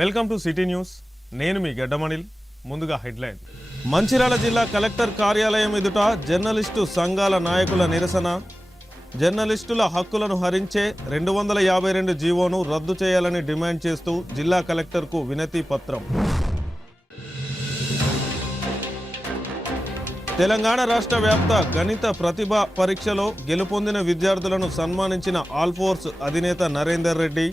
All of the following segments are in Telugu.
Welcome to city news. నేను మీ గడ్డమణిల్. ముందుగా హెడ్లైన్. మంచిర్యాల జిల్లా కలెక్టర్ కార్యాలయం ఎదుట జర్నలిస్టు సంఘాల నాయకుల నిరసన. జర్నలిస్టుల హక్కులను హరించే 252 జీవోను రద్దు చేయాలని డిమాండ్ చేస్తూ జిల్లా కలెక్టర్కు వినతి పత్రం. తెలంగాణ రాష్ట్ర వ్యాప్త గణిత ప్రతిభ పరీక్షలో గెలుపొందిన విద్యార్థులను సన్మానించిన ఆల్ఫోర్స్ అధినేత నరేందర్ రెడ్డి.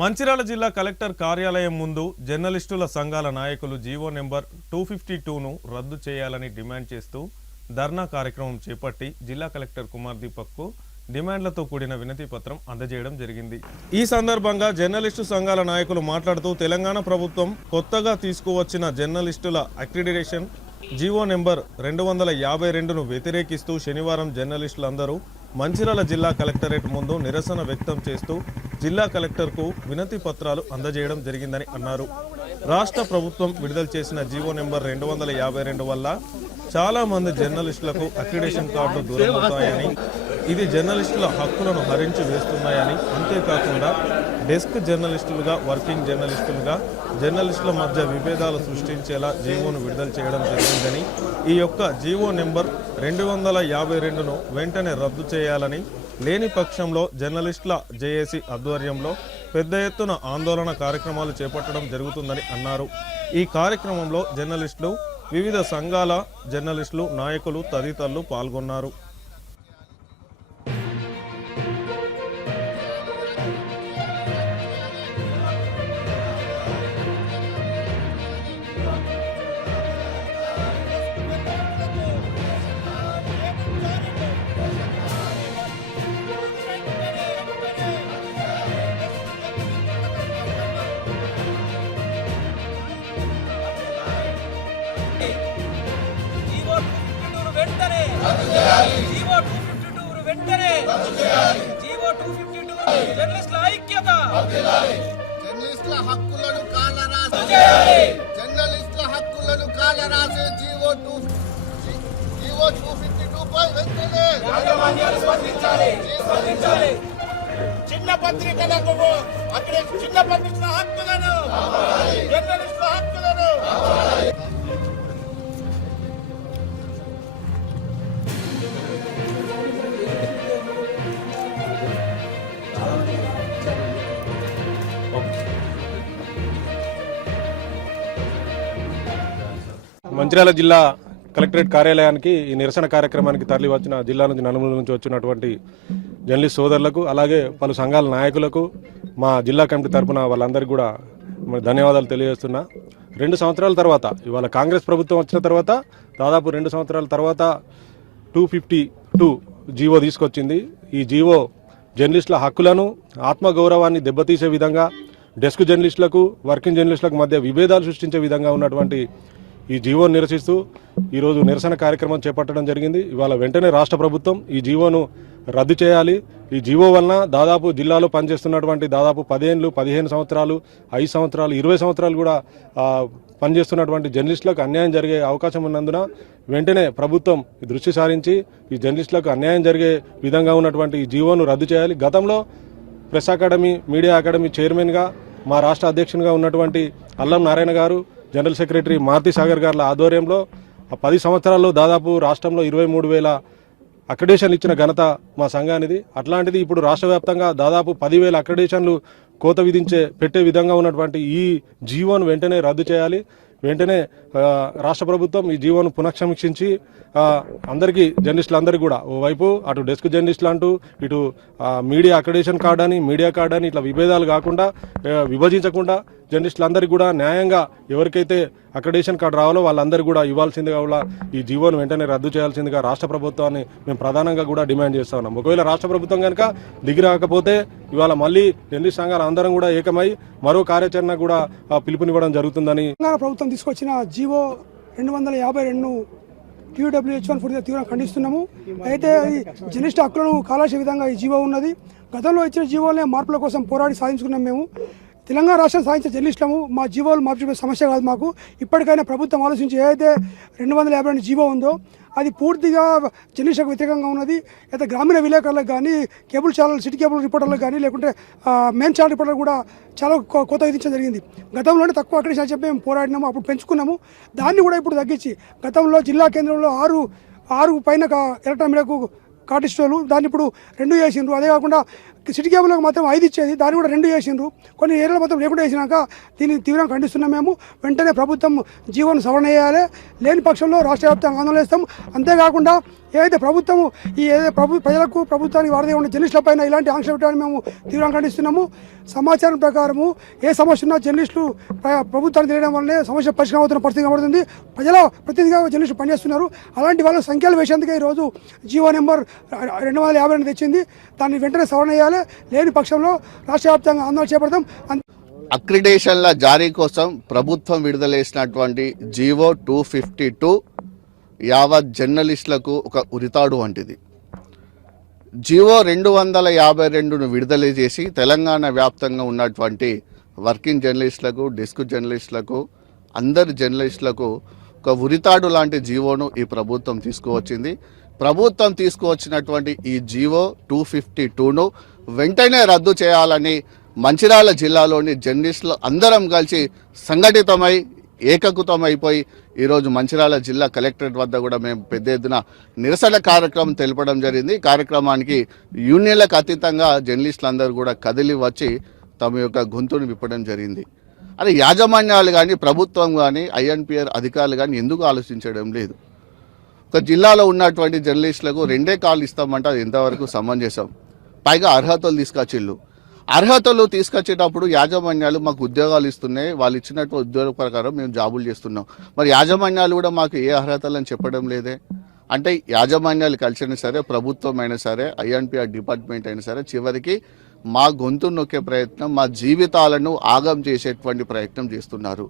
మంచిర్యాల జిల్లా కలెక్టర్ కార్యాలయం ముందు జర్నలిస్టుల సంఘాల నాయకులు జీవో నెంబర్ 252ను రద్దు చేయాలని డిమాండ్ చేస్తూ ధర్నా కార్యక్రమం చేపట్టి జిల్లా కలెక్టర్ కుమార్ దీపక్కు డిమాండ్లతో కూడిన వినతి పత్రం అందజేయడం జరిగింది. ఈ సందర్భంగా జర్నలిస్టు సంఘాల నాయకులు మాట్లాడుతూ తెలంగాణ ప్రభుత్వం కొత్తగా తీసుకువచ్చిన జర్నలిస్టుల అక్రిడిటేషన్ జీవో నెంబర్ 252ను వ్యతిరేకిస్తూ శనివారం జర్నలిస్టులందరూ మంచిర్యాల జిల్లా కలెక్టరేట్ ముందు నిరసన వ్యక్తం చేస్తూ జిల్లా కలెక్టర్కు వినతి పత్రాలు అందజేయడం జరిగిందని అన్నారు. రాష్ట్ర ప్రభుత్వం విడుదల చేసిన జీవో నెంబర్ 252 వల్ల చాలా మంది జర్నలిస్టులకు అక్రిడిటేషన్ కార్డులు దూరమవుతాయని, ఇది జర్నలిస్టుల హక్కులను హరించి వేస్తున్నాయని, అంతేకాకుండా డెస్క్ జర్నలిస్టులుగా, వర్కింగ్ జర్నలిస్టులుగా జర్నలిస్టుల మధ్య విభేదాలు సృష్టించేలా జీవోను విడుదల చేయడం జరిగిందని, ఈ యొక్క జీవో నెంబర్ 252ను వెంటనే రద్దు చేయాలని, లేని పక్షంలో జర్నలిస్టుల జేఏసీ ఆధ్వర్యంలో పెద్ద ఎత్తున ఆందోళన కార్యక్రమాలు చేపట్టడం జరుగుతుందని అన్నారు. ఈ కార్యక్రమంలో జర్నలిస్టులు, వివిధ సంఘాల జర్నలిస్టులు, నాయకులు తదితరులు పాల్గొన్నారు. జర్నలిస్టుల ఐక్యత, జర్నలిస్టుల హక్కులను కాలరాసే జీవో 252 పై వెంటనే చిన్న పత్రికలకు అక్కడ చిన్న పత్రికల హక్కులను, జర్నలిస్టుల హక్కులను మంచిర్యాల జిల్లా కలెక్టరేట్ కార్యాలయానికి ఈ నిరసన కార్యక్రమానికి తరలి వచ్చిన జిల్లా నుంచి నలుమూల నుంచి వచ్చినటువంటి జర్నలిస్ట్ సోదరులకు, అలాగే పలు సంఘాల నాయకులకు, మా జిల్లా కమిటీ తరఫున వాళ్ళందరికీ కూడా ధన్యవాదాలు తెలియజేస్తున్నా. 2 సంవత్సరాల తర్వాత, ఇవాళ కాంగ్రెస్ ప్రభుత్వం వచ్చిన తర్వాత దాదాపు 2 సంవత్సరాల తర్వాత 252 జీవో తీసుకొచ్చింది. ఈ జీవో జర్నలిస్టుల హక్కులను, ఆత్మగౌరవాన్ని దెబ్బతీసే విధంగా, డెస్క్ జర్నలిస్టులకు, వర్కింగ్ జర్నలిస్టులకు మధ్య విభేదాలు సృష్టించే విధంగా ఉన్నటువంటి ఈ జీవోను నిరసిస్తూ ఈరోజు నిరసన కార్యక్రమం చేపట్టడం జరిగింది. ఇవాళ వెంటనే రాష్ట్ర ప్రభుత్వం ఈ జీవోను రద్దు చేయాలి. ఈ జీవో వలన దాదాపు జిల్లాలో పనిచేస్తున్నటువంటి దాదాపు 10 ఏళ్ళు, 15 సంవత్సరాలు, 5 సంవత్సరాలు, 20 సంవత్సరాలు కూడా పనిచేస్తున్నటువంటి జర్నలిస్టులకు అన్యాయం జరిగే అవకాశం ఉన్నందున వెంటనే ప్రభుత్వం దృష్టి సారించి ఈ జర్నలిస్టులకు అన్యాయం జరిగే విధంగా ఉన్నటువంటి ఈ జీవోను రద్దు చేయాలి. గతంలో ప్రెస్ అకాడమీ, మీడియా అకాడమీ చైర్మన్గా, మా రాష్ట్ర అధ్యక్షునిగా ఉన్నటువంటి అల్లం నారాయణ గారు, జనరల్ సెక్రటరీ మారుతి సాగర్ గారి ఆధ్వర్యంలో 10 సంవత్సరాల్లో దాదాపు రాష్ట్రంలో 23,000 అక్రిడేషన్లు ఇచ్చిన ఘనత మా సంఘానిది. అట్లాంటిది ఇప్పుడు రాష్ట్ర వ్యాప్తంగా దాదాపు 10,000 అక్రిడేషన్లు కోత పెట్టే విధంగా ఉన్నటువంటి ఈ జీవోను వెంటనే రద్దు చేయాలి. వెంటనే రాష్ట్ర ప్రభుత్వం ఈ జీవోను పునఃసమీక్షించి అందరికీ, జర్నలిస్టులందరికీ కూడా, ఓవైపు అటు డెస్క్ జర్నలిస్టులు అంటూ, ఇటు మీడియా అక్రిడేషన్ కార్డు అని, మీడియా కార్డు అని, ఇట్లా విభేదాలు కాకుండా, విభజించకుండా జర్నలిస్టులందరికీ కూడా న్యాయంగా ఎవరికైతే అక్రిడేషన్ కార్డు రావాలో వాళ్ళందరికీ కూడా ఇవ్వాల్సిందిగా కూడా ఈ జీవోను వెంటనే రద్దు చేయాల్సిందిగా రాష్ట్ర ప్రభుత్వాన్ని మేము ప్రధానంగా కూడా డిమాండ్ చేస్తా ఉన్నాం. ఒకవేళ రాష్ట్ర ప్రభుత్వం కనుక దిగి రాకపోతే ఇవాళ మళ్ళీ జర్నలిస్ట్ సంఘాలు అందరం కూడా ఏకమై మరో కార్యాచరణ కూడా పిలుపునివ్వడం జరుగుతుందని. తెలంగాణ ప్రభుత్వం తీసుకొచ్చిన జీవో 252ను TUWH1 పూర్తిగా తీవ్రంగా ఖండిస్తున్నాము. అయితే ఈ జర్నలిస్ట్ హక్కులను కాలాసే విధంగా ఈ జీవో ఉన్నది. గతంలో ఇచ్చిన జీవోలనే మార్పుల కోసం పోరాడి సాధించుకున్నాం మేము. తెలంగాణ రాష్ట్రం సాధించే జర్నలిస్టులము మా జీవోలు మార్చే సమస్య కాదు మాకు. ఇప్పటికైనా ప్రభుత్వం ఆలోచించి ఏదైతే 252 జీవో ఉందో అది పూర్తిగా జర్నలిస్టులకు వ్యతిరేకంగా ఉన్నది. అయితే గ్రామీణ విలేకరులకు కానీ, కేబుల్ ఛానల్, సిటీ కేబుల్ రిపోర్టర్లకు కానీ, లేకుంటే మెయిన్ ఛానల్ రిపోర్టర్లకు కూడా చాలా కోత విధించడం జరిగింది. గతంలోనే తక్కువ అక్రిడేషన్ చెప్పి మేము పోరాడినాము, అప్పుడు పెంచుకున్నాము. దాన్ని కూడా ఇప్పుడు తగ్గించి గతంలో జిల్లా కేంద్రంలో ఆరు పైన ఎలక్ట్రానిక్ మీడియాకు కార్డిస్టోలు దాన్ని ఇప్పుడు 2 చేసిండ్రు. అదే కాకుండా సిటీ కేబుల్కి మాత్రం 5 ఇచ్చేది, దాన్ని కూడా 2 చేసిండ్రు. కొన్ని ఏరియాలు మాత్రం లేకుండా వేసినాక దీన్ని తీవ్రంగా ఖండిస్తున్నాం. మేము వెంటనే ప్రభుత్వం జీవోను సవరణ చేయాలి, లేని పక్షంలో రాష్ట్ర వ్యాప్తంగా ఆందోళన చేస్తాం. అంతేకాకుండా ఏదైతే ప్రభుత్వం ప్రజలకు ప్రభుత్వానికి వారధి ఉన్న జర్నలిస్టుల పైన ఇలాంటి ఆంక్షలు పెట్టాలని మేము తీవ్రంగా ఖండిస్తున్నాము. సమాచారం ప్రకారము ఏ సమస్య ఉన్నా జర్నలిస్టులు ప్రభుత్వానికి తెలియడం వల్లనే సమస్య పరిష్కారం అవుతున్న పరిస్థితి కనబడుతుంది. ప్రజల ప్రతినిధిగా జర్నలిస్టులు పనిచేస్తున్నారు. అలాంటి వాళ్ళ సంఖ్యలు వేసేందుకే ఈరోజు జీవో నెంబర్ 252 తెచ్చింది. దాన్ని వెంటనే సవరణ చేయాలి, లేని పక్షంలో రాష్ట్ర వ్యాప్తంగా ఆందోళన చేపడతాం. అక్రిడేషన్ల జారీ కోసం ప్రభుత్వం విడుదల చేసినటువంటి జీవో 252 యావత్ జర్నలిస్టులకు ఒక ఉరితాడు వంటిది. జీవో 252ను విడుదల చేసి తెలంగాణ వ్యాప్తంగా ఉన్నటువంటి వర్కింగ్ జర్నలిస్టులకు, డెస్క్ జర్నలిస్టులకు, అందరి జర్నలిస్టులకు ఒక ఉరితాడు లాంటి జీవోను ఈ ప్రభుత్వం తీసుకువచ్చింది. ప్రభుత్వం తీసుకువచ్చినటువంటి ఈ జీవో 252ను వెంటనే రద్దు చేయాలని మంచిర్యాల జిల్లాలోని జర్నలిస్టులు అందరం కలిసి సంఘటితమై ఏకీకృతమైపోయి ఈరోజు మంచిర్యాల జిల్లా కలెక్టరేట్ వద్ద కూడా మేము పెద్ద ఎత్తున నిరసన కార్యక్రమం తెలపడం జరిగింది. కార్యక్రమానికి యూనియన్లకు అతీతంగా జర్నలిస్టులు అందరూ కూడా కదిలి వచ్చి తమ యొక్క గొంతును విప్పడం జరిగింది. అది యాజమాన్యాలు కానీ, ప్రభుత్వం కానీ, ఐఎన్పిఆర్ అధికారులు కానీ ఎందుకు ఆలోచించడం లేదు? ఒక జిల్లాలో ఉన్నటువంటి జర్నలిస్టులకు 2 కాళ్ళు ఇస్తామంటే అది ఎంతవరకు సమంజసం? పైగా అర్హతలు తీసుకొచ్చిళ్ళు. అర్హతలు తీసుకొచ్చేటప్పుడు యాజమాన్యాలు మాకు ఉద్యోగాలు ఇస్తున్నాయి, వాళ్ళు ఇచ్చినట్టు ఉద్యోగ ప్రకారం మేము జాబులు చేస్తున్నాం. మరి యాజమాన్యాలు కూడా మాకు ఏ అర్హతలు అని చెప్పడం లేదే. అంటే యాజమాన్యాలు కలిసినా సరే, ప్రభుత్వం అయినా సరే, ఐఎన్పిఆర్ డిపార్ట్మెంట్ అయినా సరే, చివరికి మా గొంతు నొక్కే ప్రయత్నం, మా జీవితాలను ఆగం చేసేటువంటి ప్రయత్నం చేస్తున్నారు.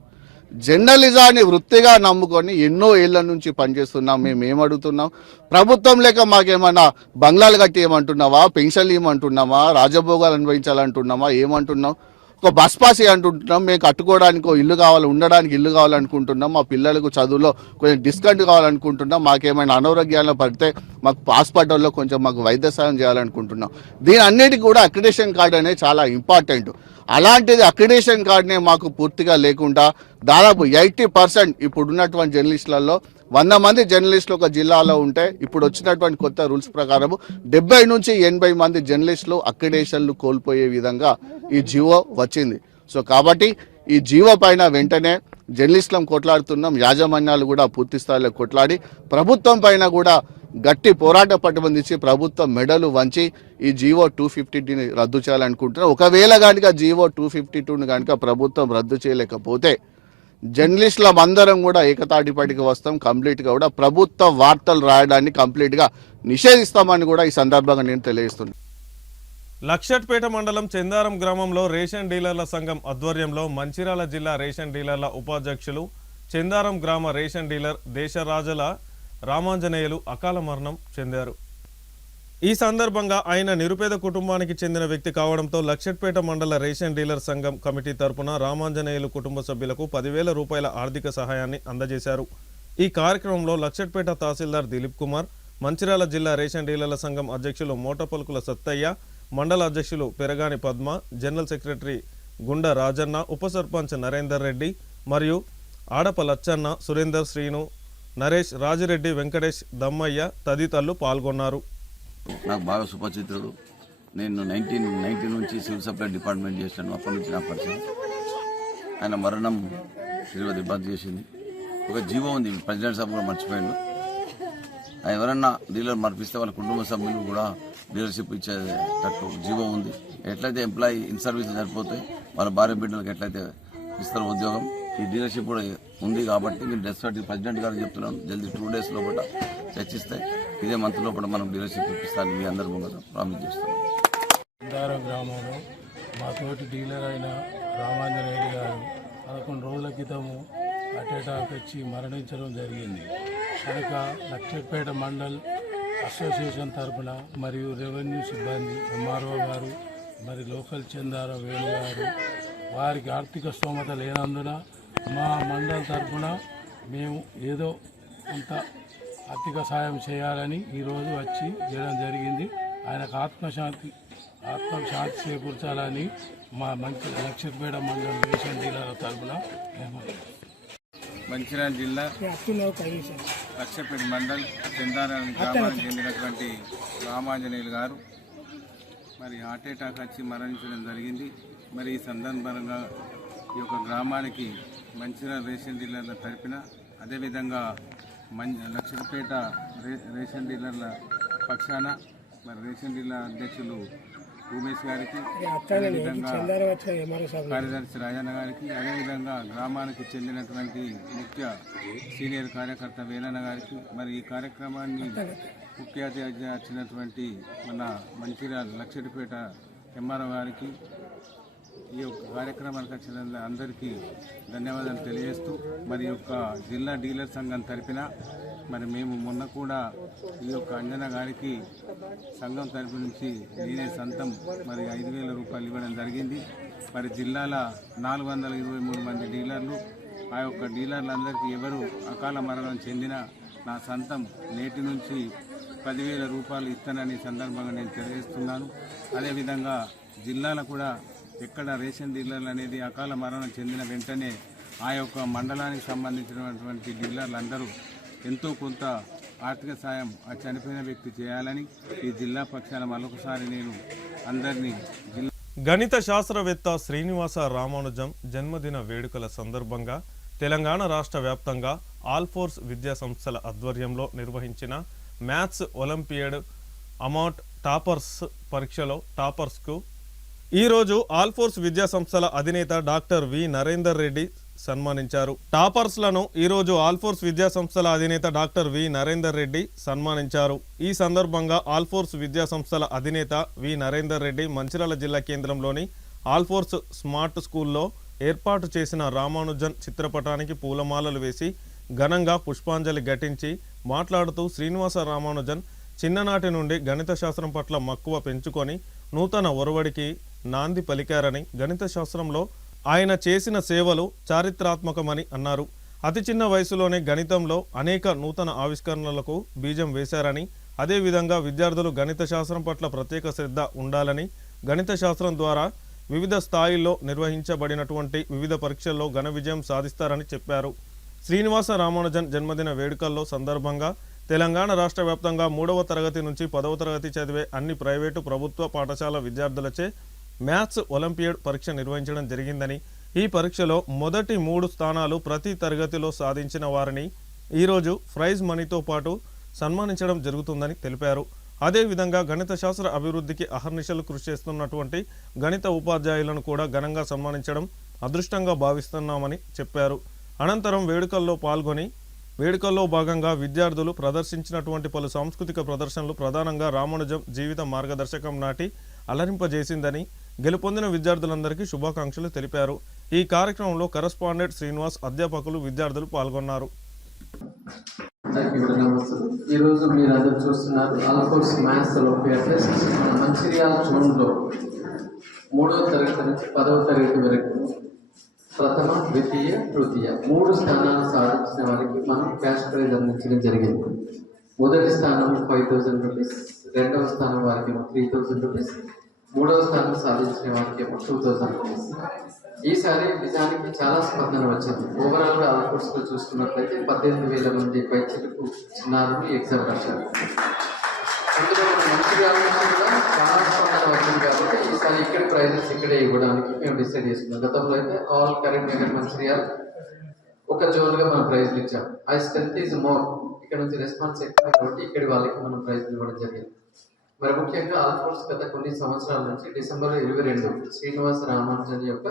జర్నలిజాన్ని వృత్తిగా నమ్ముకొని ఎన్నో ఏళ్ల నుంచి పనిచేస్తున్నాం. మేము ఏమడుగుతున్నాం? ప్రభుత్వం లేక మాకేమన్నా బంగ్లాలు కట్టి ఏమంటున్నావా, పెన్షన్లు ఏమంటున్నామా, రాజభోగాలు అనుభవించాలంటున్నామా, ఏమంటున్నాం? ఒక బస్ పాస్ అంటుంటున్నాం, మేము కట్టుకోవడానికి ఇల్లు కావాలి, ఉండడానికి ఇల్లు కావాలనుకుంటున్నాం, మా పిల్లలకు చదువులో కొంచెం డిస్కౌంట్ కావాలనుకుంటున్నాం, మాకేమైనా అనారోగ్యాలు పడితే మాకు హాస్పిటల్లో కొంచెం మాకు వైద్య సాయం చేయాలనుకుంటున్నాం. దీని అన్నిటికీ కూడా అక్రిడేషన్ కార్డు అనేది చాలా ఇంపార్టెంట్. అలాంటిది అక్రిడేషన్ కార్డునే మాకు పూర్తిగా లేకుండా దాదాపు 80% ఇప్పుడు ఉన్నటువంటి జర్నలిస్టులలో 100 మంది జర్నలిస్టులు ఒక జిల్లాలో ఉంటే ఇప్పుడు వచ్చినటువంటి కొత్త రూల్స్ ప్రకారం 70 నుంచి 80 మంది జర్నలిస్టులు అక్రిడేషన్లు కోల్పోయే విధంగా ఈ జీవో వచ్చింది. సో కాబట్టి ఈ జీవో పైన వెంటనే జర్నలిస్టులను కొట్లాడుతున్నాం, యాజమాన్యాలు కూడా పూర్తి స్థాయిలో కొట్లాడి ప్రభుత్వం పైన కూడా గట్టి పోరాట పట్టుబంధించి ప్రభుత్వం మెడలు వంచి ఈ జీవో 252ని రద్దు చేయాలనుకుంటున్నాం. ఒకవేళ కనుక జీవో 252ని కనుక ప్రభుత్వం రద్దు చేయలేకపోతే జర్నలిస్టులం అందరం కూడా ఏకతాటిపైకి వస్తాం. కంప్లీట్గా కూడా ప్రభుత్వ వార్తలు రాయడాన్ని కంప్లీట్గా నిషేధిస్తామని కూడా ఈ సందర్భంగా నేను తెలియజేస్తున్నాను. లక్షట్పేట మండలం చెందారం గ్రామంలో రేషన్ డీలర్ల సంఘం ఆధ్వర్యంలో మంచిర్యాల జిల్లా రేషన్ డీలర్ల ఉపాధ్యక్షులు, చెందారం గ్రామ రేషన్ డీలర్ దేశరాజల రామాంజనేయులు అకాల మరణం చెందారు. ఈ సందర్భంగా ఆయన నిరుపేద కుటుంబానికి చెందిన వ్యక్తి కావడంతో లక్షట్పేట మండల రేషన్ డీలర్ సంఘం కమిటీ తరపున రామాంజనేయులు కుటుంబ సభ్యులకు 10,000 రూపాయల ఆర్థిక సహాయాన్ని అందజేశారు. ఈ కార్యక్రమంలో లక్షట్పేట తహసీల్దార్ దిలీప్ కుమార్, మంచిర్యాల జిల్లా రేషన్ డీలర్ల సంఘం అధ్యక్షులు మోటపలుకుల సత్తయ్య, మండల అధ్యక్షులు పెరగాని పద్మ, జనరల్ సెక్రటరీ గుండ రాజన్న, ఉప సర్పంచ్ నరేందర్ రెడ్డి మరియు ఆడప లచ్చన్న, సురేందర్, శ్రీను, నరేష్, రాజిరెడ్డి, వెంకటేష్, దమ్మయ్య తదితరులు పాల్గొన్నారు. నాకు బాగా సుపరిచితుడు. నేను 1990 నుంచి సివిల్ సప్లై డిపార్ట్మెంట్ చేశాను. అప్పటి నుంచి నా పరిచయం. ఆయన మరణం తీవ్ర ఇబ్బంది చేసింది. ఒక జీవో ఉంది, ప్రెసిడెంట్ సాబ్ కూడా మర్చిపోయాడు. ఎవరన్నా డీలర్ మర్పిస్తే వాళ్ళ కుటుంబ సభ్యులు కూడా డీలర్షిప్ ఇచ్చేటట్టు జీవో ఉంది. ఎట్లయితే ఎంప్లాయీ ఇన్ సర్వీస్ సరిపోతే వాళ్ళ భార్య బిడ్డలకు ఎట్లయితే ఇస్తారు ఉద్యోగం, ఈ డీలర్షిప్ కూడా ఉంది. కాబట్టి నేను డెత్ సర్టిఫికేట్ ప్రెసిడెంట్ గారు చెప్తున్నాను, జల్దీ 2 days లోపల చర్చిస్తే ఇదే మంత్ లోపల మనం డీలర్షిప్ ఇప్పిస్తాను మీ అందరి ముందు ప్రామిస్ చేస్తున్నాను. చెందారం గ్రామంలో మా తోటి డీలర్ అయిన రామాంజనేయులు గారు 11 రోజుల క్రితము అటాక్ వచ్చి మరణించడం జరిగింది. కనుక లక్షట్పేట మండల్ అసోసియేషన్ తరఫున మరియు రెవెన్యూ సిబ్బంది, ఎంఆర్ఓ గారు, మరి లోకల్ చెందారం వేణు గారు, వారికి ఆర్థిక స్తోమత లేనందున మా మండలం తరఫున మేము ఏదో కొంత ఆర్థిక సాయం చేయాలని ఈరోజు వచ్చి చేయడం జరిగింది. ఆయనకు ఆత్మశాంతి చేకూర్చాలని మా మంచి లక్ష్మీపేట మండలం రేషన్ డీలర్ల తరఫున మేము మంచిర్యాల జిల్లా లక్షపేట మండల్ చందారం గ్రామానికి చెందినటువంటి రామాంజనేయులు గారు మరి హార్ట్ అటాక్ వచ్చి మరణించడం జరిగింది. మరి ఈ సందర్భంగా ఈ యొక్క గ్రామానికి మంచిర్యాల రేషన్ డీలర్ల తరపున అదేవిధంగా లక్షపేట రేషన్ డీలర్ల పక్షాన మరి రేషన్ డీలర్ అధ్యక్షులు ఉమేష్ గారికి, అదేవిధంగా కార్యదర్శి రాజన్న గారికి, అదేవిధంగా గ్రామానికి చెందినటువంటి ముఖ్య సీనియర్ కార్యకర్త వేలన్న గారికి, మరి ఈ కార్యక్రమాన్ని ముఖ్య అతిథిగా వచ్చినటువంటి మన మంచిర్యాల లక్షపేట ఎంఆర్ఓ గారికి, ఈ యొక్క కార్యక్రమానికి వచ్చిన అందరికీ ధన్యవాదాలు తెలియజేస్తూ, మరి యొక్క జిల్లా డీలర్ సంఘం తరపున మరి మేము మొన్న కూడా ఈ యొక్క అంజన గారికి సంఘం తరపు నుంచి నేనే సొంతం మరి 5,000 రూపాయలు ఇవ్వడం జరిగింది. మరి జిల్లాల 423 మంది డీలర్లు, ఆ యొక్క డీలర్లందరికీ ఎవరు అకాల మరణం చెందిన నా సొంతం నేటి నుంచి 10,000 రూపాయలు ఇస్తానని సందర్భంగా నేను తెలియజేస్తున్నాను. అదేవిధంగా జిల్లాల కూడా ఎక్కడ రేషన్ డీలర్లు అనేది అకాల మరణం చెందిన వెంటనే ఆ యొక్క మండలానికి సంబంధించినటువంటి డీలర్లందరూ ఎంతో కొంత ఆర్థిక సాయం ఆ చనిపోయిన వ్యక్తి చేయాలని ఈ జిల్లా పక్షాన మరొకసారి నేను అందరినీ గణిత శాస్త్రవేత్త శ్రీనివాస రామానుజం జన్మదిన వేడుకల సందర్భంగా తెలంగాణ రాష్ట్ర వ్యాప్తంగా ఆల్ ఫోర్స్ విద్యా సంస్థల ఆధ్వర్యంలో నిర్వహించిన మ్యాథ్స్ ఒలింపియాడ్ అమౌంట్ టాపర్స్ పరీక్షలో టాపర్స్కు ఈరోజు ఆల్ ఫోర్స్ విద్యా సంస్థల అధినేత డాక్టర్ వి నరేందర్ రెడ్డి సన్మానించారు. టాపర్స్లను ఈరోజు ఆల్ ఫోర్స్ విద్యా సంస్థల అధినేత డాక్టర్ వి నరేందర్ రెడ్డి సన్మానించారు. ఈ సందర్భంగా ఆల్ ఫోర్స్ విద్యా సంస్థల అధినేత వి నరేందర్ రెడ్డి మంచిర్యాల జిల్లా కేంద్రంలోని ఆల్ ఫోర్స్ స్మార్ట్ స్కూల్లో ఏర్పాటు చేసిన రామానుజన్ చిత్రపటానికి పూలమాలలు వేసి ఘనంగా పుష్పాంజలి ఘటించి మాట్లాడుతూ శ్రీనివాస రామానుజన్ చిన్ననాటి నుండి గణిత శాస్త్రం పట్ల మక్కువ పెంచుకొని నూతన ఒరవడికి నాంది పలికారని, గణిత శాస్త్రంలో ఆయన చేసిన సేవలు చారిత్రాత్మకమని అన్నారు. అతి చిన్న వయసులోనే గణితంలో అనేక నూతన ఆవిష్కరణలకు బీజం వేశారని, అదేవిధంగా విద్యార్థులు గణిత శాస్త్రం పట్ల ప్రత్యేక శ్రద్ధ ఉండాలని, గణిత శాస్త్రం ద్వారా వివిధ స్థాయిల్లో నిర్వహించబడినటువంటి వివిధ పరీక్షల్లో ఘన విజయం సాధిస్తారని చెప్పారు. శ్రీనివాస రామానుజన్ జన్మదిన వేడుకల్లో సందర్భంగా తెలంగాణ రాష్ట్ర వ్యాప్తంగా 3వ తరగతి నుంచి 10వ తరగతి చదివే అన్ని ప్రైవేటు ప్రభుత్వ పాఠశాల విద్యార్థులచే మ్యాథ్స్ ఒలింపియాడ్ పరీక్ష నిర్వహించడం జరిగిందని, ఈ పరీక్షలో మొదటి 3 స్థానాలు ప్రతి తరగతిలో సాధించిన వారిని ఈరోజు ప్రైజ్ మనీతో పాటు సన్మానించడం జరుగుతుందని తెలిపారు. అదేవిధంగా గణిత శాస్త్ర అభివృద్ధికి అహర్నిశలు కృషి చేస్తున్నటువంటి గణిత ఉపాధ్యాయులను కూడా ఘనంగా సన్మానించడం అదృష్టంగా భావిస్తున్నామని చెప్పారు. అనంతరం వేడుకల్లో భాగంగా విద్యార్థులు ప్రదర్శించినటువంటి పలు సాంస్కృతిక ప్రదర్శనలు ప్రధానంగా రామానుజం జీవిత మార్గదర్శకం నాటి అలరింపజేసిందని, గెలుపొందిన విద్యార్థులందరికీ శుభాకాంక్షలు తెలిపారు. ఈ కార్యక్రమంలో కరెస్పాండెంట్ శ్రీనివాస్, అధ్యాపకులు, విద్యార్థులు పాల్గొన్నారు. ఈరోజు మీరు అందరూ చూస్తున్నారు all force maths olympiad test మన మంచిర్యాల జోన్లో 3వ తరగతి నుంచి 10వ తరగతి వరకు ప్రథమ, ద్వితీయ, తృతీయ 3 స్థానాలు సాధించిన వారికి మనం క్యాష్ ప్రైజ్ అందించడం జరిగింది. మొదటి స్థానం 5,000 రూపీస్, 2వ స్థానం వారికి 3,000 రూపీస్, 3వ స్థానం సాధించిన వారికి 2,000 రూపీస్. ఈసారి నిజానికి చాలా స్పందన వచ్చింది. ఓవరాల్గా ఆల్ కోర్సులో చూసుకున్నట్లయితే 18,000 మంది పైచిలకు చిన్నారులు ఎగ్జామ్ రాశారు. అందులో మంచిగా కూడా చాలా స్పందన వచ్చింది కాబట్టి ఈసారి ఇక్కడ ప్రైజెస్ ఇక్కడే ఇవ్వడానికి మేము డిసైడ్ చేసుకున్నాం. గతంలో అయితే ఆల్ కరీంనగర్, మంచిర్యాల ఒక జోన్గా మనం ప్రైజ్లు ఇచ్చాం. ఐ స్ట్రెంత్ ఈజ్ మోర్, ఇక్కడ నుంచి రెస్పాన్స్ ఎక్కువ కాబట్టి ఇక్కడి వాళ్ళకి మనం ప్రైజ్లు ఇవ్వడం జరిగింది. మరి ముఖ్యంగా ఆల్ ఫోర్స్ గత కొన్ని సంవత్సరాల నుంచి డిసెంబర్ 22 శ్రీనివాస రామానుజన్ యొక్క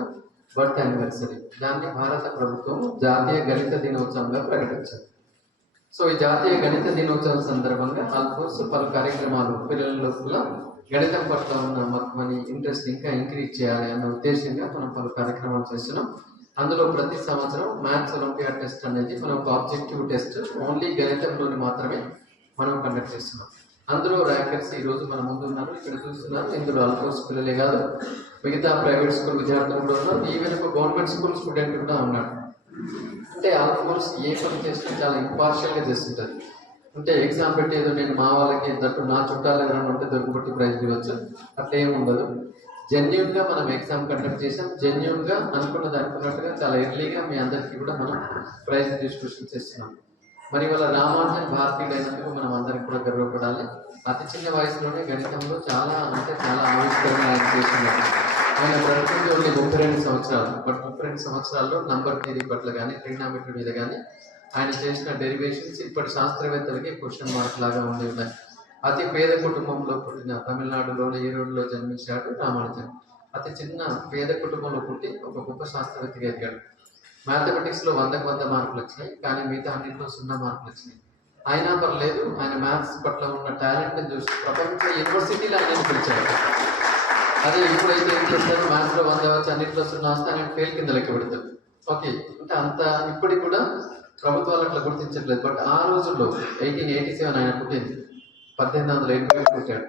బర్త్ యానివర్సరీ, దాన్ని భారత ప్రభుత్వం జాతీయ గణిత దినోత్సవంగా ప్రకటించింది. సో ఈ జాతీయ గణిత దినోత్సవం సందర్భంగా ఆల్ ఫోర్స్ పలు కార్యక్రమాలు పిల్లల కూడా గణితం పట్ల ఉన్న మనీ ఇంట్రెస్ట్ ఇంకా ఇంక్రీజ్ చేయాలి అన్న ఉద్దేశంగా మనం పలు కార్యక్రమాలు చేస్తున్నాం. అందులో ప్రతి సంవత్సరం మ్యాథ్స్ ఒలింపియాడ్ టెస్ట్ అనేది మనం ఒక ఆబ్జెక్టివ్ టెస్ట్ ఓన్లీ గణితంలోని మాత్రమే మనం కండక్ట్ చేస్తున్నాం. అందులో ర్యాంకర్స్ ఈరోజు మన ముందు ఉన్నారు, ఇక్కడ చూస్తున్నారు. ఇందులో ఆల్ ఫోర్స్ పిల్లలే కాదు, మిగతా ప్రైవేట్ స్కూల్ విద్యార్థులు కూడా ఉన్నారు, ఈవెన్ ఒక గవర్నమెంట్ స్కూల్ స్టూడెంట్ కూడా ఉన్నాడు. అంటే ఆల్మోస్ట్ ఏ పని చేసినా చాలా ఇంపార్షియల్గా చేస్తుంటుంది. అంటే ఎగ్జామ్ పెట్టి ఏదో నేను మా వాళ్ళకి దట్టు నా చుట్టాలు ఎవరైనా ఉంటే దొరికిబట్టి ప్రైజ్ ఇవ్వచ్చు, అట్లా ఏమి ఉండదు. జెన్యున్గా మనం ఎగ్జామ్ కండక్ట్ చేసాం, జెన్యున్గా అనుకున్నట్టుగా చాలా ఎర్లీగా మీ అందరికీ కూడా మనం ప్రైజ్ డిస్ట్రిబ్యూషన్ చేస్తున్నాం. మరి వాళ్ళ రామానుజన్ భారతీయుడైనందుకు మనం అందరికి కూడా గర్వపడాలి. అతి చిన్న వయసులోనే గణితంలో చాలా ఆవిష్కరణ ఆయన చేస్తున్నారు. ఆయన బ్రతుకుంది ఓన్లీ 32 సంవత్సరాలు. బట్ 32 సంవత్సరాల్లో నంబర్ థియరీ పట్ల కానీ ట్రిగ్నామెట్రీ మీద కానీ ఆయన చేసిన డెరివేషన్స్ ఇప్పటి శాస్త్రవేత్తలకి క్వశ్చన్ మార్క్ లాగా ఉండి ఉన్నాయి. అతి పేద కుటుంబంలో పుట్టిన తమిళనాడులోని ఈరోడులో జన్మించాడు రామానుజన్. అతి చిన్న పేద కుటుంబంలో పుట్టి ఒక గొప్ప శాస్త్రవేత్తగా ఎదిగాడు. మ్యాథమెటిక్స్లో 100కు 100 మార్కులు వచ్చినాయి, కానీ మిగతా అన్నింటిలో 0 మార్కులు వచ్చినాయి. అయినా పర్లేదు, ఆయన మ్యాథ్స్ పట్ల ఉన్న టాలెంట్ని చూసి ప్రపంచ యూనివర్సిటీలో ఆయన పిలిచారు. అదే ఇప్పుడైతే ఏం చేస్తారు, మ్యాథ్స్లో 100 వచ్చి అన్నింటిలో 0 వస్తే ఆయన ఫెయిల్ కింద లెక్క పెడతారు. ఓకే, అంటే అంత ఇప్పటికి కూడా ప్రభుత్వాలు అట్లా గుర్తించట్లేదు. బట్ ఆ రోజుల్లో 1887 ఆయన పుట్టింది, 1880 పుట్టాడు.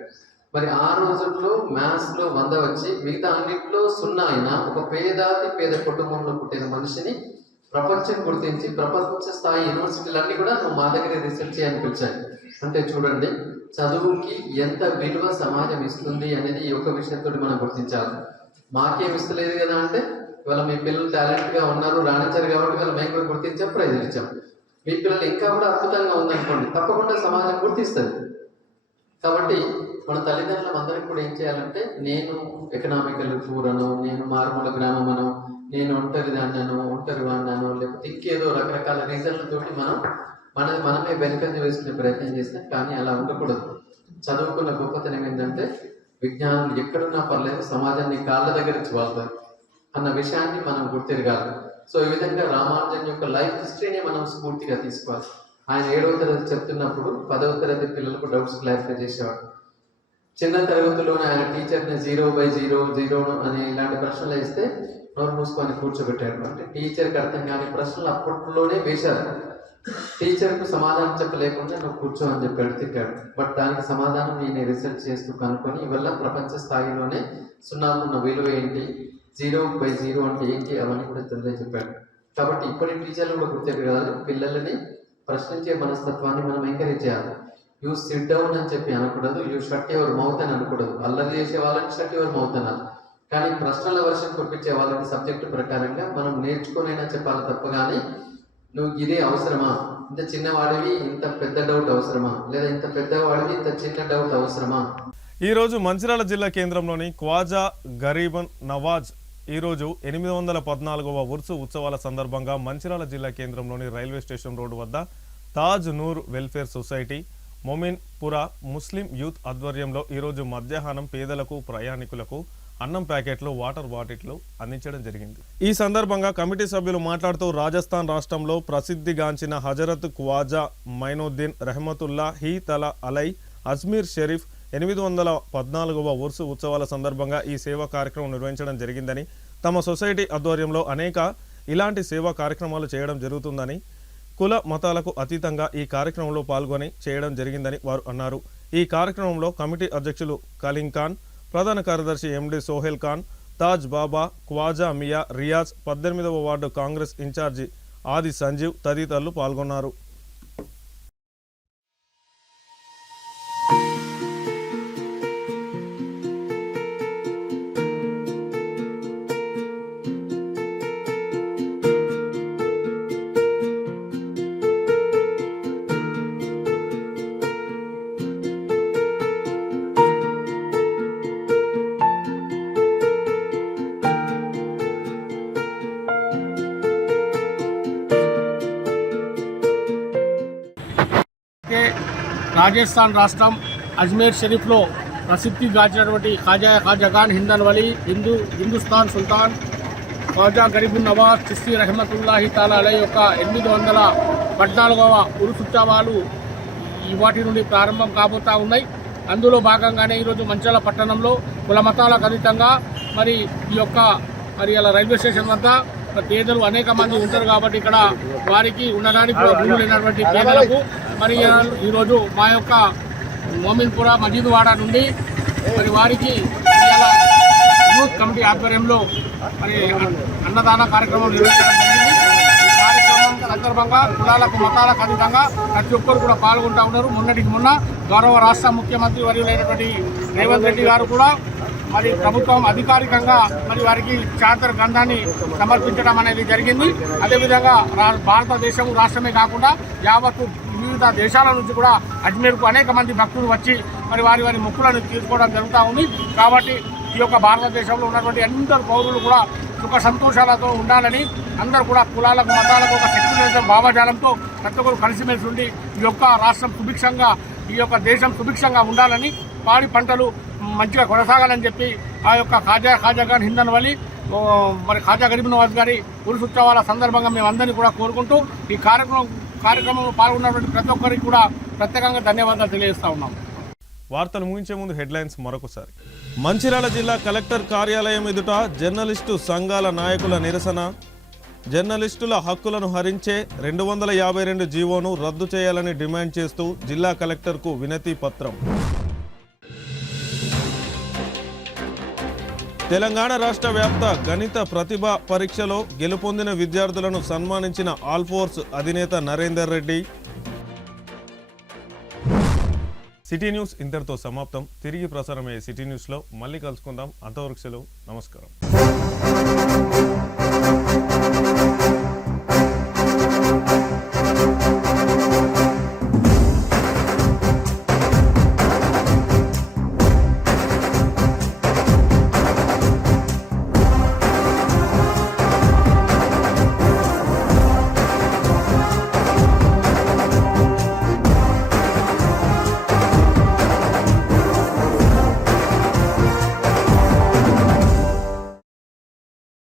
మరి ఆ రోజుల్లో మ్యాథ్స్లో 100 వచ్చి మిగతా అన్నింటిలో 0 అయినా ఒక పేద కుటుంబంలో పుట్టిన మనిషిని ప్రపంచం గుర్తించి ప్రపంచ స్థాయి యూనివర్సిటీలన్నీ కూడా నువ్వు మా దగ్గర రీసెర్చ్ చేయని పిలిచాయి. అంటే చూడండి, చదువుకి ఎంత విలువ సమాజం ఇస్తుంది అనేది ఈ ఒక విషయంతో మనం గుర్తించాలి. మాకేం ఇస్తలేదు కదా అంటే, ఇవాళ మీ పిల్లలు టాలెంట్గా ఉన్నారు, రాణించారు కాబట్టి వాళ్ళు మేము కూడా గుర్తించాం, ప్రైజ్ ఇచ్చాం. మీ పిల్లలు ఇంకా కూడా అద్భుతంగా ఉందనుకోండి, తప్పకుండా సమాజం గుర్తిస్తుంది. కాబట్టి మన తల్లిదండ్రులు అందరికీ కూడా ఏం చేయాలంటే, నేను ఎకనామికల్ పూర్ అను, నేను మారుమూల గ్రామం అను, నేను ఒంటరి వాడినాను, లేకపోతే ఇంకేదో రకరకాల రీజన్లతోటి మనమే వెనుకంజ వేసుకునే ప్రయత్నం చేస్తాం. కానీ అలా ఉండకూడదు. చదువుకున్న గొప్పతనం ఏంటంటే, విజ్ఞానం ఎక్కడున్నా పర్లేదు, సమాజాన్ని కాళ్ళ దగ్గర వాళ్తారు అన్న విషయాన్ని మనం గుర్తిరగాలి. సో ఈ విధంగా రామానుజన్ యొక్క లైఫ్ హిస్టరీని మనం స్ఫూర్తిగా తీసుకోవాలి. ఆయన 7వ తరగతి చెప్తున్నప్పుడు 10వ తరగతి పిల్లలకు డౌట్స్ క్లారిఫై చేసేవాడు. చిన్న తరగతిలోనే ఆయన టీచర్ని 0/0 అని ఇలాంటి ప్రశ్నలు వేస్తే నోరు మూసుకొని కూర్చోబెట్టాడు. అంటే టీచర్కి అర్థం కాని ప్రశ్నలు అప్పట్లోనే వేశారు. టీచర్కు సమాధానం చెప్పలేకుండా నువ్వు కూర్చో అని చెప్పాడు, తిట్టాడు. బట్ దానికి సమాధానం నేను రీసెర్చ్ చేస్తూ కనుక్కొని ఇవల్ల ప్రపంచ స్థాయిలోనే 0కు ఉన్న విలువ ఏంటి, 0/0 అంటే ఏంటి, అవన్నీ కూడా చెప్పాడు. కాబట్టి ఇప్పటి టీచర్లు కూడా గుర్తెరగాలి, పిల్లలని ప్రశ్నించే మనస్తత్వాన్ని మనం ఎంకరేజ్ చేయాలి. యూ సిట్ డౌన్ అని చెప్పి అనకూడదు, యూ షట్ యువర్ మౌత్ అని అనకూడదు. అల్లరి చేసే వాళ్ళని షట్ యువర్ మౌత్ అనాలి. కానీ ప్రశ్నల వర్షం కురిపించే వాళ్ళకి సబ్జెక్టు ప్రకారంగా మనం నేర్చుకునైనా చెప్పాలి తప్ప. కానీ నువ్వు ఇదే అవసరమా, ఇంత చిన్నవాడివి ఇంత పెద్ద డౌట్ అవసరమా, లేదా ఇంత పెద్దవాడివి ఇంత చిన్న డౌట్ అవసరమా. ఈరోజు మంచిర్యాల జిల్లా కేంద్రంలోని ఖ్వాజా గరీబన్ నవాజ్ ఈరోజు 814వ ఉర్సు ఉత్సవాల సందర్భంగా మంచిర్యాల జిల్లా కేంద్రంలోని రైల్వే స్టేషన్ రోడ్డు వద్ద Taj Noor welfare society Mominpura Muslim youth ఆధ్వర్యంలో ఈరోజు మధ్యాహ్నం పేదలకు ప్రయాణికులకు అన్నం ప్యాకెట్లు వాటర్ బాటిళ్లు అందించడం జరిగింది. ఈ సందర్భంగా కమిటీ సభ్యులు మాట్లాడుతూ రాజస్థాన్ రాష్ట్రంలో ప్రసిద్ధిగాంచిన హజరత్ ఖ్వాజా మైనుద్దీన్ రెహమతుల్లా హీ తలా అలై అజ్మీర్ షరీఫ్ 814వ ఉర్సు ఉత్సవాల సందర్భంగా ఈ సేవా కార్యక్రమం నిర్వహించడం జరిగిందని, తమ సొసైటీ ఆధ్వర్యంలో అనేక ఇలాంటి సేవా కార్యక్రమాలు చేయడం జరుగుతుందని, కుల మతాలకు అతీతంగా ఈ కార్యక్రమంలో పాల్గొని చేయడం జరిగిందని వారు అన్నారు. ఈ కార్యక్రమంలో కమిటీ అధ్యక్షులు కలీం ఖాన్, ప్రధాన కార్యదర్శి ఎండి సోహెల్ ఖాన్, తాజ్ బాబా, ఖ్వాజా మియా రియాజ్, 18వ వార్డు కాంగ్రెస్ ఇన్ఛార్జి ఆది సంజీవ్ తదితరులు పాల్గొన్నారు. రాజస్థాన్ రాష్ట్రం అజ్మీర్ షరీఫ్లో ప్రసిద్ధిగాంచినటువంటి ఖాజా ఖాన్ హిందన్ వలీ హిందుస్థాన్ సుల్తాన్ ఖ్వాజా గరీబున్ నవాజ్ చిస్తి రహమతుల్లాహి తాలా అలై యొక్క 814వ ఉరుసు ఉత్సవాలు ఇవాటి నుండి ప్రారంభం కాబోతా ఉన్నాయి. అందులో భాగంగానే ఈరోజు మంచిర్యాల పట్టణంలో కుల మతాలకు అతీతంగా మరి ఈ యొక్క అలా రైల్వే స్టేషన్ వద్ద పేదలు అనేక మంది ఉంటారు కాబట్టి ఇక్కడ వారికి ఉండడానికి భూములు లేనటువంటి పేదలకు మరి ఈరోజు మా యొక్క మోమిన్పురా మజీద్ వాడా నుండి మరి వారికి యూత్ కమిటీ ఆధ్వర్యంలో మరి అన్నదాన కార్యక్రమం నిర్వహించడం జరిగింది. ఈ కార్యక్రమం సందర్భంగా కులాలకు మతాలకు అతీతంగా ప్రతి ఒక్కరు కూడా పాల్గొంటూ ఉన్నారు. మొన్నటికి మొన్న గౌరవ రాష్ట్ర ముఖ్యమంత్రి వర్యులైనటువంటి రేవంత్ రెడ్డి గారు కూడా మరి ప్రభుత్వం అధికారికంగా మరి వారికి చార్టర్ గ్రంథాన్ని సమర్పించడం అనేది జరిగింది. అదేవిధంగా భారతదేశం రాష్ట్రమే కాకుండా యావత్తు వివిధ దేశాల నుంచి కూడా అజ్మీర్కు అనేక మంది భక్తులు వచ్చి మరి వారి మొక్కులను తీర్చుకోవడం జరుగుతూ ఉంది. కాబట్టి ఈ యొక్క భారతదేశంలో ఉన్నటువంటి అందరు పౌరులు కూడా సుఖ సంతోషాలతో ఉండాలని, అందరూ కూడా కులాలకు మతాలకు ఒక సెక్యులరిజం భావజాలంతో ప్రతి ఒక్కరు కలిసిమెలిసి ఉండి ఈ యొక్క రాష్ట్రం సుభిక్షంగా, ఈ యొక్క దేశం సుభిక్షంగా ఉండాలని, పాడి పంటలు మంచిగా కొనసాగాలని చెప్పి ఆ యొక్క ఖాజాగాన్ హిందన్ వలి మరి ఖాజా గరీబ్ నవాజ్ గారి ఉరుసు ఉత్సవాల సందర్భంగా మేము అందరినీ కూడా కోరుకుంటూ ఈ కార్యక్రమంలో పాల్గొన్నటువంటి ప్రతి ఒక్కరికి కూడా ప్రత్యేకంగా ధన్యవాదాలు తెలియజేస్తా ఉన్నాం. వార్తలు ముగించే ముందు హెడ్లైన్స్ మరొకసారి. మంచిర్యాల జిల్లా కలెక్టర్ కార్యాలయం ఎదుట జర్నలిస్టు సంఘాల నాయకుల నిరసన. జర్నలిస్టుల హక్కులను హరించే 252 జీవోను రద్దు చేయాలని డిమాండ్ చేస్తూ జిల్లా కలెక్టర్కు వినతి పత్రం. తెలంగాణ రాష్ట్ర వ్యాప్త గణిత ప్రతిభ పరీక్షలో గెలుపొందిన విద్యార్థులను సన్మానించిన ఆల్ఫోర్స్ అధినేత నరేందర్ రెడ్డి. సిటీ న్యూస్ ఇంతటితో సమాప్తం. తిరిగి ప్రసారమయ్యే సిటీ న్యూస్లో మళ్ళీ కలుసుకుందాం. అంతవరకు సెలవు. నమస్కారం.